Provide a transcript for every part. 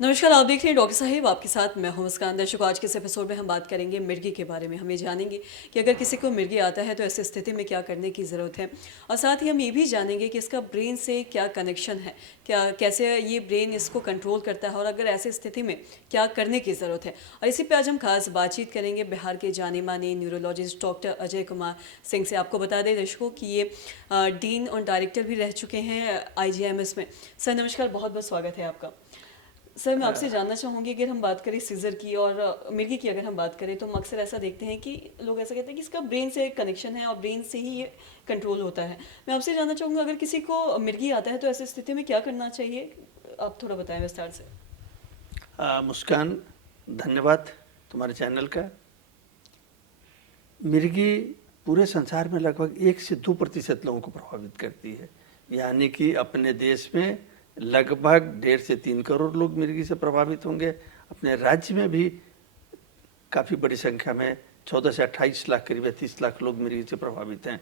नमस्कार, आप देख रहे हैं डॉक्टर साहिब, आपके साथ मैं हूं मुस्कान। दर्शकों, आज के इस एपिसोड में हम बात करेंगे मिर्गी के बारे में। हम ये जानेंगे कि अगर किसी को मिर्गी आता है तो ऐसी स्थिति में क्या करने की ज़रूरत है, और साथ ही हम ये भी जानेंगे कि इसका ब्रेन से क्या कनेक्शन है, कैसे ये ब्रेन इसको कंट्रोल करता है, और अगर ऐसी स्थिति में क्या करने की ज़रूरत है। और इसी पर आज हम खास बातचीत करेंगे बिहार के जाने माने न्यूरोलॉजिस्ट डॉक्टर अजय कुमार सिंह से। आपको बता दें दर्शकों कि ये डीन और डायरेक्टर भी रह चुके हैं IGIMS में। सर नमस्कार, बहुत बहुत स्वागत है आपका। सर मैं आपसे जानना चाहूँगी, अगर हम बात करें सीजर की और मिर्गी की, अगर हम बात करें तो हम अक्सर ऐसा देखते हैं कि लोग ऐसा कहते हैं कि इसका ब्रेन से कनेक्शन है और ब्रेन से ही ये कंट्रोल होता है। मैं आपसे जानना चाहूँगा, अगर किसी को मिर्गी आता है तो ऐसी स्थिति में क्या करना चाहिए, आप थोड़ा बताएं विस्तार से। मुस्कान, धन्यवाद तुम्हारे चैनल का। मिर्गी पूरे संसार में लगभग 1 से 2% लोगों को प्रभावित करती है। यानी कि अपने देश में लगभग 1.5 से 3 करोड़ लोग मिर्गी से प्रभावित होंगे। अपने राज्य में भी काफ़ी बड़ी संख्या में 14 से 28 लाख, करीब 30 लाख लोग मिर्गी से प्रभावित हैं।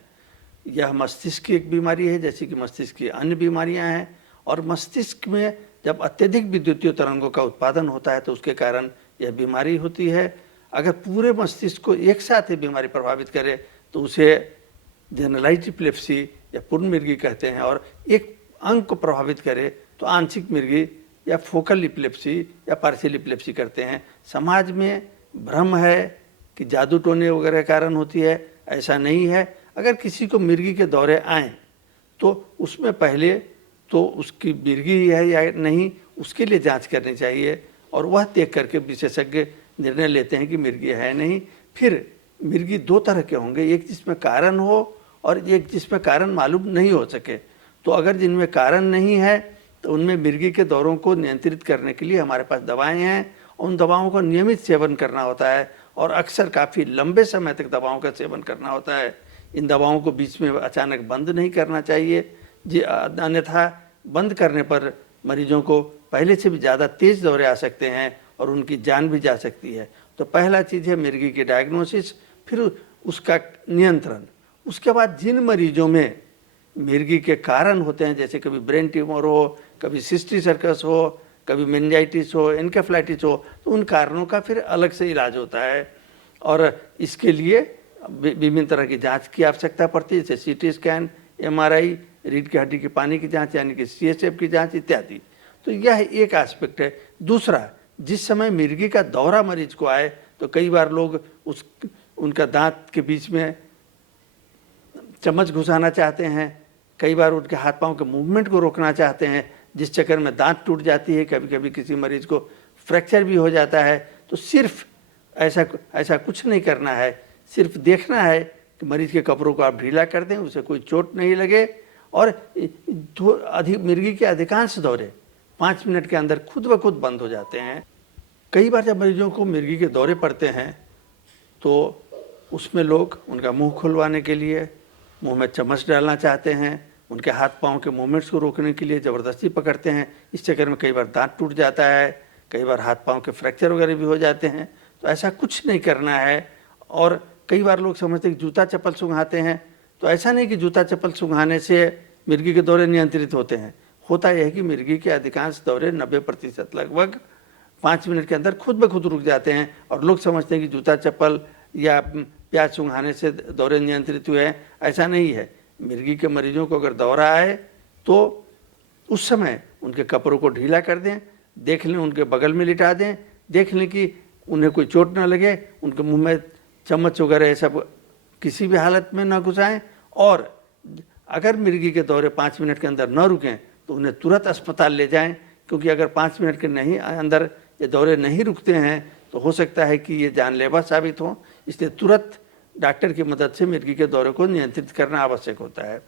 यह मस्तिष्क की एक बीमारी है, जैसे कि मस्तिष्क की अन्य बीमारियां हैं। और मस्तिष्क में जब अत्यधिक विद्युतीय तरंगों का उत्पादन होता है तो उसके कारण यह बीमारी होती है। अगर पूरे मस्तिष्क को एक साथ ही बीमारी प्रभावित करे तो उसे जनरलाइज्ड इपिलेप्सी या पूर्ण मिर्गी कहते हैं। और एक अंग को प्रभावित करे तो आंशिक मिर्गी या फोकल इपिलेप्सी या पार्शियल इपिलेप्सी करते हैं। समाज में भ्रम है कि जादू टोने वगैरह कारण होती है, ऐसा नहीं है। अगर किसी को मिर्गी के दौरे आएँ तो उसमें पहले तो उसकी मिर्गी है या नहीं, उसके लिए जांच करनी चाहिए, और वह देख करके विशेषज्ञ निर्णय लेते हैं कि मिर्गी है नहीं। फिर मिर्गी 2 तरह के होंगे, एक जिसमें कारण हो और एक जिसमें कारण मालूम नहीं हो सके। तो अगर जिनमें कारण नहीं है तो उनमें मिर्गी के दौरों को नियंत्रित करने के लिए हमारे पास दवाएं हैं। उन दवाओं का नियमित सेवन करना होता है, और अक्सर काफ़ी लंबे समय तक दवाओं का सेवन करना होता है। इन दवाओं को बीच में अचानक बंद नहीं करना चाहिए, जी, अन्यथा बंद करने पर मरीजों को पहले से भी ज़्यादा तेज़ दौरे आ सकते हैं और उनकी जान भी जा सकती है। तो पहला चीज़ है मिर्गी की डायग्नोसिस, फिर उसका नियंत्रण। उसके बाद जिन मरीजों में मिर्गी के कारण होते हैं, जैसे कभी ब्रेन ट्यूमर हो, कभी सिस्टी सर्कस हो, कभी मेनिंजाइटिस हो, एन्केफेलाइटिस हो, तो उन कारणों का फिर अलग से इलाज होता है। और इसके लिए विभिन्न तरह की जांच की आवश्यकता पड़ती है, जैसे CT स्कैन, MRI, रीढ़ की हड्डी के पानी की जांच यानी कि CSF की जांच इत्यादि। तो यह एक एस्पेक्ट है। दूसरा, जिस समय मिर्गी का दौरा मरीज को आए तो कई बार लोग उनका दांत के बीच में चम्मच घुसाना चाहते हैं, कई बार उनके हाथ पांव के मूवमेंट को रोकना चाहते हैं, जिस चक्कर में दांत टूट जाती है। कभी कभी किसी मरीज को फ्रैक्चर भी हो जाता है। तो सिर्फ ऐसा कुछ नहीं करना है, सिर्फ देखना है कि मरीज के कपड़ों को आप ढीला कर दें, उसे कोई चोट नहीं लगे। और मिर्गी के अधिकांश दौरे 5 मिनट के अंदर खुद ब खुद बंद हो जाते हैं। कई बार जब मरीजों को मिर्गी के दौरे पड़ते हैं तो उसमें लोग उनका मुंह खुलवाने के लिए मुंह में चम्मच डालना चाहते हैं, उनके हाथ पांव के मूवमेंट्स को रोकने के लिए ज़बरदस्ती पकड़ते हैं। इस चक्कर में कई बार दांत टूट जाता है, कई बार हाथ पांव के फ्रैक्चर वगैरह भी हो जाते हैं। तो ऐसा कुछ नहीं करना है। और कई बार लोग समझते हैं कि जूता चप्पल सूंघाते हैं, तो ऐसा नहीं कि जूता चप्पल सूंघाने से मिर्गी के दौरे नियंत्रित होते हैं। होता यह है कि मिर्गी के अधिकांश दौरे 90% लगभग 5 मिनट के अंदर खुद ब खुद रुक जाते हैं, और लोग समझते हैं कि जूता चप्पल या प्याज सूंघाने से दौरे नियंत्रित हुए हैं। ऐसा नहीं है। मिर्गी के मरीजों को अगर दौरा आए तो उस समय उनके कपड़ों को ढीला कर दें, देख लें उनके बगल में लिटा दें, देख लें कि उन्हें कोई चोट ना लगे, उनके मुंह में चम्मच वगैरह ये सब किसी भी हालत में ना घुसाएं। और अगर मिर्गी के दौरे 5 मिनट के अंदर न रुकें तो उन्हें तुरंत अस्पताल ले जाएं, क्योंकि अगर 5 मिनट के अंदर ये दौरे नहीं रुकते हैं तो हो सकता है कि ये जानलेवा साबित हो। इसलिए तुरंत डॉक्टर की मदद से मिर्गी के दौरे को नियंत्रित करना आवश्यक होता है।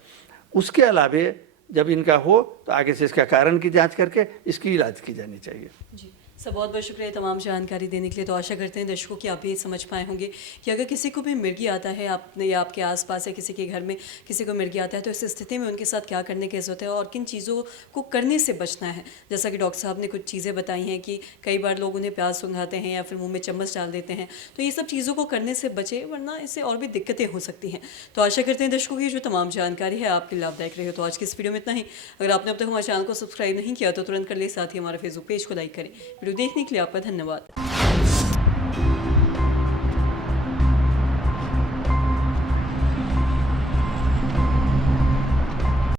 उसके अलावे जब इनका हो तो आगे से इसका कारण की जांच करके इसकी इलाज की जानी चाहिए। जी, सर बहुत बहुत शुक्रिया तमाम जानकारी देने के लिए। तो आशा करते हैं दर्शकों कि आप भी समझ पाए होंगे कि अगर किसी को भी मिर्गी आता है आपने या आपके आसपास या किसी के घर में किसी को मिर्गी आता है तो इस स्थिति में उनके साथ क्या करने की ज़रूरत है और किन चीज़ों को करने से बचना है। जैसा कि डॉक्टर साहब ने कुछ चीज़ें बताई हैं कि कई बार लोग उन्हें प्याज सुंघाते हैं या फिर मुँह में चम्मच डाल देते हैं, तो ये सब चीज़ों को करने से बचे, वरना इससे और भी दिक्कतें हो सकती हैं। तो आशा करते हैं दर्शकों की जो तमाम जानकारी है आपके लाभदायक रही हो। तो आज की इस वीडियो में इतना ही। अगर आपने अब तक हमारे चैनल को सब्सक्राइब नहीं किया तो तुरंत कर ले, साथ ही हमारे फेसबुक पेज को लाइक करें। वीडियो देखने के लिए आपका धन्यवाद।